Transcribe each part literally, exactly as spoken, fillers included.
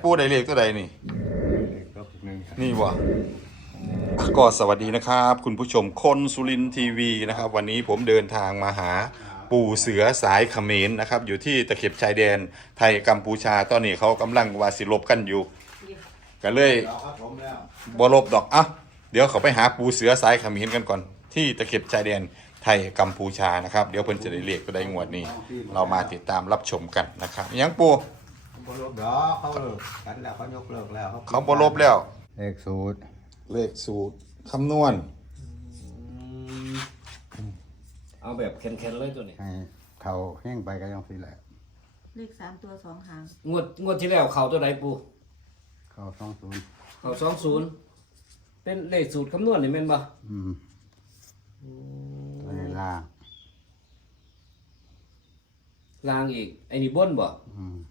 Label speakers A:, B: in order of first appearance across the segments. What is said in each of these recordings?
A: ปูได้เลขตัวใดนี่นี่วะก็สวัสดีนะครับคุณผู้ชมคนสุรินทร์ทีวีนะครับวันนี้ผมเดินทางมาหาปู่เสือสายเขมรนะครับอยู่ที่ตะเข็บชายแดนไทยกัมพูชาตอนนี้เขากำลังวาสิลบกันอยู่กันเลยบ่ลบดอกอ่ะเดี๋ยวเขาไปหาปู่เสือสายเขมรกันก่อนที่ตะเข็บชายแดนไทยกัมพูชานะครับเดี๋ยวเพิ่นจะได้เลขตัวใดงวดนี้เรามาติดตามรับชมกันนะครับยังปู่
B: บ่ลบดอกเขาเลิกกันแล้วเขายกเลิกแล้ว
A: เขาบ่ลบแล้ว
B: เลขสูตร
A: เลขสูตรคำนวณ
C: เอาแบบแข็งๆเลยตัวนี้
B: ให้เขาแห้งไปก็ยังสิแหละ
D: เลขสามตัวสองหาง
C: งวดงวดที่แล้วเขาตัวไหนปู
B: เขาสองศูนย์
C: เขาสองศูนย์เป็นเลขสูตรคำนวณนี่แม่นบ่
B: อืมตัวนี้ล่าง
C: ล่างอีกไอ้นี่บนบ่
B: อืม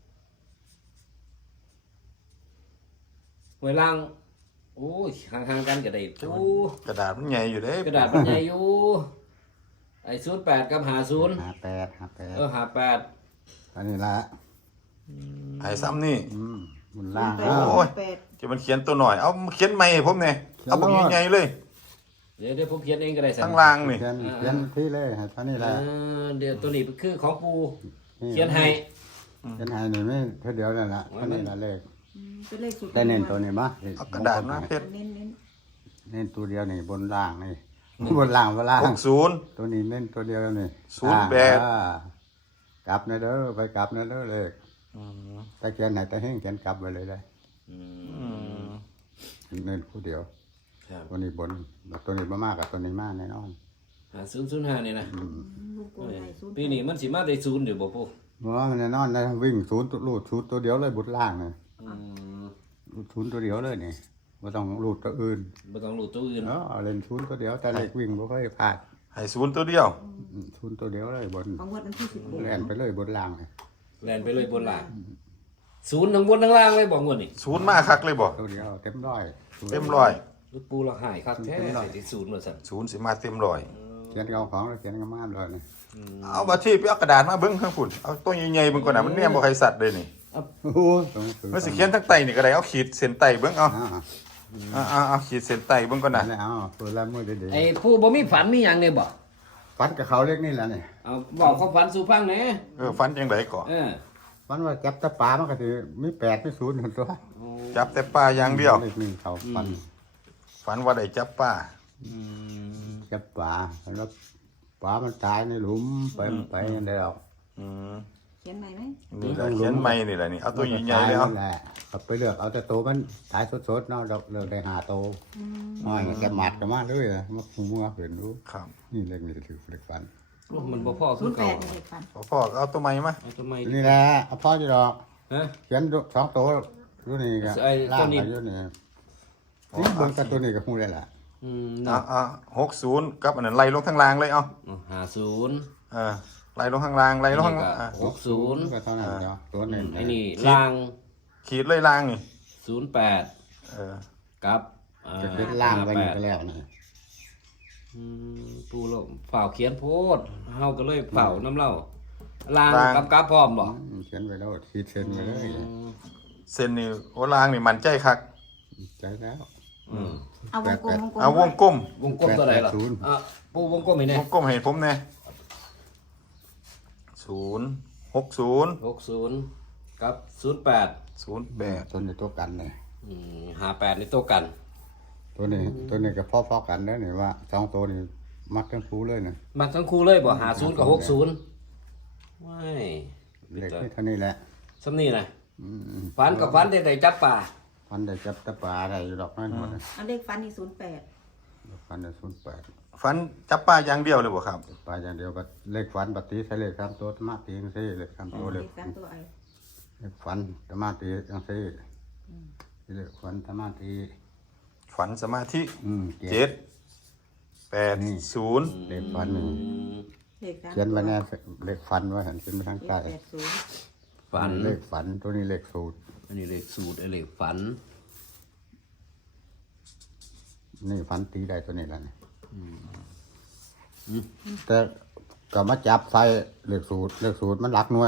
C: ไว้ล่างโอ้ยห่างๆกันก็ได้ปู
A: กระดาษมันใหญ่อยู่เด้
C: กระดาษมันใหญ่อยู่ไอ้ศูนย์แปดกับหาศูนย์
B: ห้าแปดห้าแปด
C: เออหาแปด
B: อันนี้ละ
A: ไอ้ซ้ำนี่
B: อืมมันล่าง
A: โอ้ยจะมันเขียนตัวหน่อยเอาเขียนใหม่ให้ผมเนี่ยเอาแบบใหญ่ๆเลย
C: เดี๋ยวเดี๋ยวผมเขียนเองก็ได้สั่
A: ข้างล่างนี่
B: เขียนเขียนที่เลยเท่านี้แหละ
C: เดี๋ยวตัวนี้คือของปูเขียนให้
B: เขียนให้นี่ไม่เท่าเดียวนั่นแหละเท่านี้ละเลข
D: เป็นเลขสุด
B: แต่เน้นตัวนี้มั้ย
A: เอากระดาษมาเพชร
D: เน้นเน้น
B: เน้นตัวเดียวนี่บนล่างนี่บนล่างบนล่าง
A: หกศูนย์
B: ตัวนี้เน้นตัวเดียวนี่
A: ศูนย์แปด
B: กลับนะเด้อไปกลับนะเด้อเลขแต่เขียนไหนแต่ให้เขียนกลับไปเลยได้เน้นคู่เดียวตัวนี้บนตัวนี้มามากกับตัวนี้มากแน่นอน
C: หาศูนย์ศูนย์ห้านี่นะปีนี้มันสิมาได้ศูนย์อยู่บ่ปู
B: เพราะมันแน่นอนนะวิ่งศูนย์ลูดศูนย์ตัวเดียวเลยบุดล่างเลยลูดศูนย์ตัวเดียวเลยนี่ไม่ต้องลูดตัวอื่น
C: ไม่ต้องลูดตัวอื่น
B: เนาะเล่นศูนย์ตัวเดียวแต่เล็กวิ่งไม่ค่อยพลาด
A: ให้ศูนย์ตัวเดียว
B: ศูนย์ตัวเดียวเลยบน
D: ของวัดมันที่สิบ
B: แล่นไปเลยบนล่างเลย
C: แล่นไปเลยบนล่างศูนย์ทั้งบนทั้งล่างเลยบอกงวดนี่
A: ศูนย์มาคักเลยบอก
B: ตัวเดียวเต็มร้อย
A: เต็มร้อย
C: ลูกปูเราหายคักแท้ที่ศูนย์มาสั่น
A: ศูนย์สิมาเต็มร้อย
B: เขียนเอาของแล้วเขียนกระมาเลยนี่
A: เอาบัตรที่ไปเอากระดาษมาเบิ้งข้างฝุ่นเอาตัวใหญ่ๆเบิ้งก่อนนะมันเนี่ยบ่ใครสัตว์เลยนี่มันสิเขียนทั้งไตนี่ก็ได้เอาขีดเส้นไตเบิ้งเอาเอาเอาเอาขีดเส้นไตเบิ้งก่อนนะ
B: เอาเปิดแล้วมือเด็ด
C: ไอ้ผู้บ่มีฝันมีหยังเนี่ยบ่
B: ฝันกับเขาเล็กนี่แหละนี่
C: เอาบอกเขาฝันสู่ฟังแหน่
A: เออฝันจังไดก่อน
C: เออ
B: ฝันว่าจับตะปามันก็สิมีแปดมีศูนย์ตัว
A: จับแต่ปลาอย่างเดียว
B: เลขหนึ่งเขาฝัน
A: ฝันว่าได้จับปลา
B: จับปลาแล้วปลามันตายในหลุมไปไปยังได้หรอก
D: เขียนใหม่ไหม
A: นี่แหละเขียนใหม่นี่แหละนี่เอาตัวใหญ่ๆเลยเอา
B: ไปเลือกเอาแต่โตมันตายสดๆเนาะเราเลือกได้หาโตน้อยจะหมัดกันมาเลยนะมาคุ้มมาเห็นดู
A: ครับ
B: นี่เล็กนี่ถือเล็กฟัน
C: มันบ่พอ
D: ศูนย์แปดเล็กฟัน
A: พ่อเอาตัวใหม่มา
C: เอาตัวใหม่
B: นี่แหละเอาพ่อจะดอกเขียนสองโตรู้นี่กันล่างอยู่นี่นี่บนกับตัวนี้กับหูเลยล่ะ
A: อืมอ่ะอ่ะหกศูนย์กับอันนั้นไล่ลงทางล่างเลยเอา
C: ห้าศูนย์
A: เออไล่ลงทางล่างไล่ลงทาง
C: หกศูนย์
B: ก็ตอนนั้นเนาะตัวนี้
C: ไอ้นี่ล่าง
A: ขีดเลยล่างนี่
C: ศูนย์แปด
A: เออ
C: กับ
B: จะเป็นล่างไปก็แล้วนี่
C: อืมปูลมฝ่าเขียนโพดเฮาก็เลยเฝ้าน้ำเล่าล่างกับกับพร้อมบ่
B: เขียนไว้แล้วขีดเส้นไปเลย
A: เส้นนี่โอ้ล่างนี่มันใจคัก
B: ใจแล้ว
D: เอาวงกลม
A: เอาวงกลม
C: วงกลมตัวไหนล่ะอ่ะปูวงกลมเห็นไหม
A: วงกลมเห็นผมเนี่ยศูนย์หกศูนย์
C: หกศูนย์กับศูนย์แปด
A: ศูนย์แปด
B: ตัวนี้ตัวกันเลย
C: ห้าแปดในตัวกัน
B: ตัวนี้ตัวนี้กับพ่อพ่อกันได้เนี่ยว่าสองตัวนี้มักทั้งคู่เลยเนี่ย
C: มักทั้งคู่เลยบ่หาศูนย์กับหกศูนย์ไม่
B: เล็กเท่านี้แหละ
C: ซ้ำนี่นะฟันกับฟันได้แต่จับป่า
B: ฟันได้จับตะปาได้อยู่ดอกน้อยหมด
D: อันเลขฟันนี่ศูนย์แปด
B: ฟันได้ศูนย์แปด
A: ฟันจับปลาอย่างเดียวเลยบ่ครับ
B: ปลาอย่างเดียวก็เลขฟันปฏิใช้เลขสามตัวธรรมะตีอย่างซี่เลขสามตัวเลข
D: สามตัวไอ
B: เลขฟันธรรมะตีอย่างซี่เลขฟันธรรมะตี
A: ฝันสมาธิเจ็ดแปดศูนย์
B: เลขฟันนี่เขียนไว้แน่เลขฟันว่าเห็นเขียนไปทางใต้
C: ฟัน
B: เลขฝันตัวนี้เลขสูตร
C: อันนี้เลขสูตรไอเลขฝัน
B: นี่ฝันตีได้ตัวนี้แล้วนี่แต่ก็มาจับใส่เลขสูตรเลขสูตรมันหลักหน่วย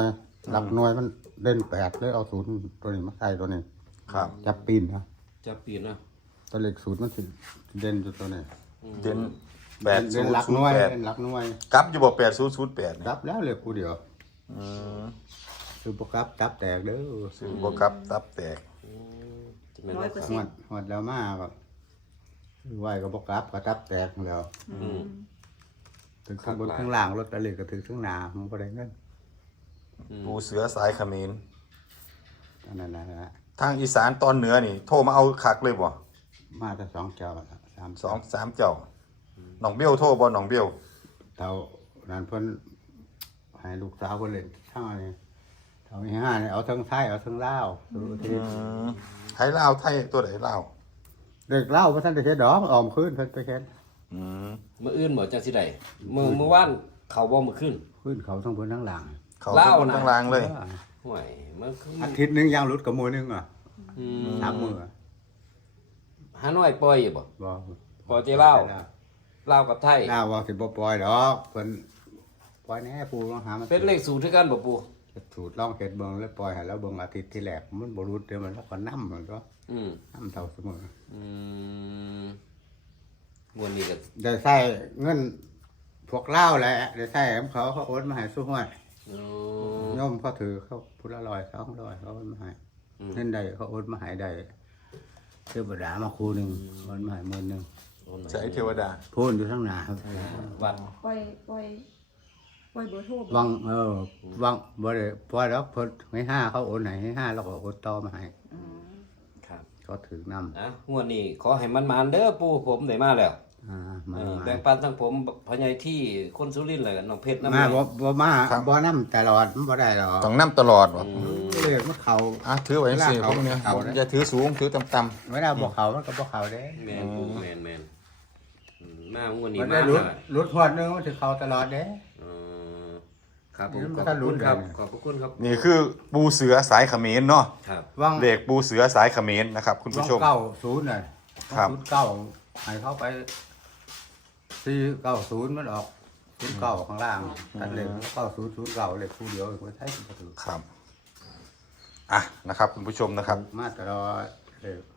B: หลักหน่วยมันเด่นแปดเลยเอาศูนย์ตัวนี้มาใส่ตัวนี้
A: ครับ
B: จับปีนนะ
C: จะปีนนะ
B: ตัวเลขศูนย์มันสิเด่นอยู่ตัวนี้
A: เด่นแปด
B: เด่
A: ศู
B: น
A: นย์
B: หลัก
A: ศู
B: ห
A: น
B: น่ว
A: ย์
B: ย
A: แปด
B: เด่นหลักหน่วย
A: กลับอยู่บ่แปดศูนย์ศูนย์แปด
B: จับแล้วเหลือกูเดียว
A: อืม
B: คือบ่กลับจับแตกเด้อ
A: ซื้อบ่กลับตับแตก
C: จะแม่น
D: ร้อย
C: บ่
D: เปอร์
B: ห
D: เซ็
B: วน ด
D: ต์
B: หวดแล้วมาก็ไหวก็บ่กลับก็จับแตกแล้ว
C: อืม
B: ถึงข้างบนข้างล่างรถตะเลก็ถึงข้างหน้ามันบ่ได้เงิน
A: ปูเสือสายเขมร
B: อันนั้นนะฮะ
A: ทางอีสานตอนเหนือนี่ โทรมาเอาคักเลยบ่
B: มาแต่สองเจ้าสาม
A: สองสามเจ้าน้องเบี้ยวโทรบ่น้องเบี้ยว
B: เท่านั้นเพิ่นให้ลูกสาวเพิ่นเล่นทั้งอันนี้เท่านี้ห้าเนี่ยเอาทั้งไทยเอาทั้งลาวดูที
A: อืมไทยลาวไทยตัวไหนลาว
B: เด็กลาวบ่ทันได้เฮ็ดดอกออมคืนเพิ่นไปเฮ็ด
A: อืม
C: มื้ออื่นบ่จังสิได้มื้อมื้อวานเขาบ่มื้อขึ้น
B: คืนเขาทั้งบนทั้งล่าง
A: เขา
C: ลาว
A: ทุกคน
C: น่ะ
A: ทั้งรางเลย
C: ห่วยมันคือ
B: อาทิตย์หนึงยางหลุดกับมือหนึงอ่ะ
C: อืม
B: สามมือ
C: หาน้อยปล่อยอยู่บ่
B: บ่
C: ปล่อยที่ลาว ลาวกับไทย
B: ลาวว่าสิบ่ปล่อยดอกเพิ่นปล่อยแน่ปู่ลองหามัน
C: เป็นเลขสูตรคือกันบ่ปู่
B: สูตรลองเฮ็ดเบิ่งแล้วปล่อยให้แล้วเบิ่งอาทิตย์ที่แรกมันบ่รุดเดี๋ยวมันแล้วก็นำมันก็
C: อืม
B: นำเท่าเสมอ
C: อืมมวนนี้ก็
B: ได้ใช้เงินพวกลาวแหละได้ใช้ของเขาเขาโอนมาให้สู้ฮอด
C: อ๋อ
B: โยมเขาถือเขาพุทธละร้อยสองร้อยเขาโอนมาให้
C: อืม
B: เงินใดเขาโอนมาให้ได้เทวดามาครูหนึ่งโอนมาให้หมื่นหนึ่ง
C: โอนหน่อย
A: ใช้เทวดา
B: พูนอยู่ข้างหน้าครับ
C: วัด
D: ปล่อยปล่อยปล่อยเบอร์โทรบ่
B: วังเออวังบ่ได้พอแล้วเพิ่นให้ห้าเขาโอนให้ให้ห้าแล้วก็โอนต่อมาให้
D: อืม
C: ครับ
B: เขาถือนำ
C: อ่ะงวดนี้ขอให้มันมานๆเด้อปู่ผมได้มาแล้ว
B: อ่ามา
C: เออแบ่งปันทั้งผมพญายที่คนสุรินทร์เลยน้องเพชรน้ำ
B: มา
C: แม่
B: บ่บ่มา
A: ครับ
B: บ่นำตลอดมันบ่ได้หรอก
A: ต้องนํตลอดบ่
B: เรียกมันเขา
A: อ่ะถือไว้จังซี่
B: เวลา
A: ผ
B: เขา
A: มเนี่ย
B: เขานะ
A: อย่าถือสูงถือต่ำๆ
B: เวลาบ่เขามันก็บ่เขาเด้
C: แมนปู่แมนแมนอืมมางวดนี้
B: มัน
C: มา
B: ได้หลุด
C: แล้ว
B: หลุดฮอดหนึงมันสิเข้าตลอดเด้
C: เออครับผม
B: นี่
C: ข
B: มั
C: อน บ
B: ก็
C: พระ
B: ลุ้
C: คุณ
B: น
C: ครับ
B: กัน
C: ขอบพระคุณครับ
A: นี่คือปูเสือสายเขมรเนาะ
C: ครับ
B: วัง
A: เลขปูเสือสายเขมรนะครับ คุณผู้ชม
B: เก้าศูนย์น่ะ
A: ครับ
B: ศูนย์เก้าให้เข้าไปสี่เก้าศูนย์มันออกศูนย์เก้าข้างล่างตัดเลขเก้าศูนย์ศูนย์เก้าเลขคู่เดียวคนไทยก็ถือ
A: ครับอ่ะนะครับ คุณผู้ชมนะครับ
B: มาตลอดเลข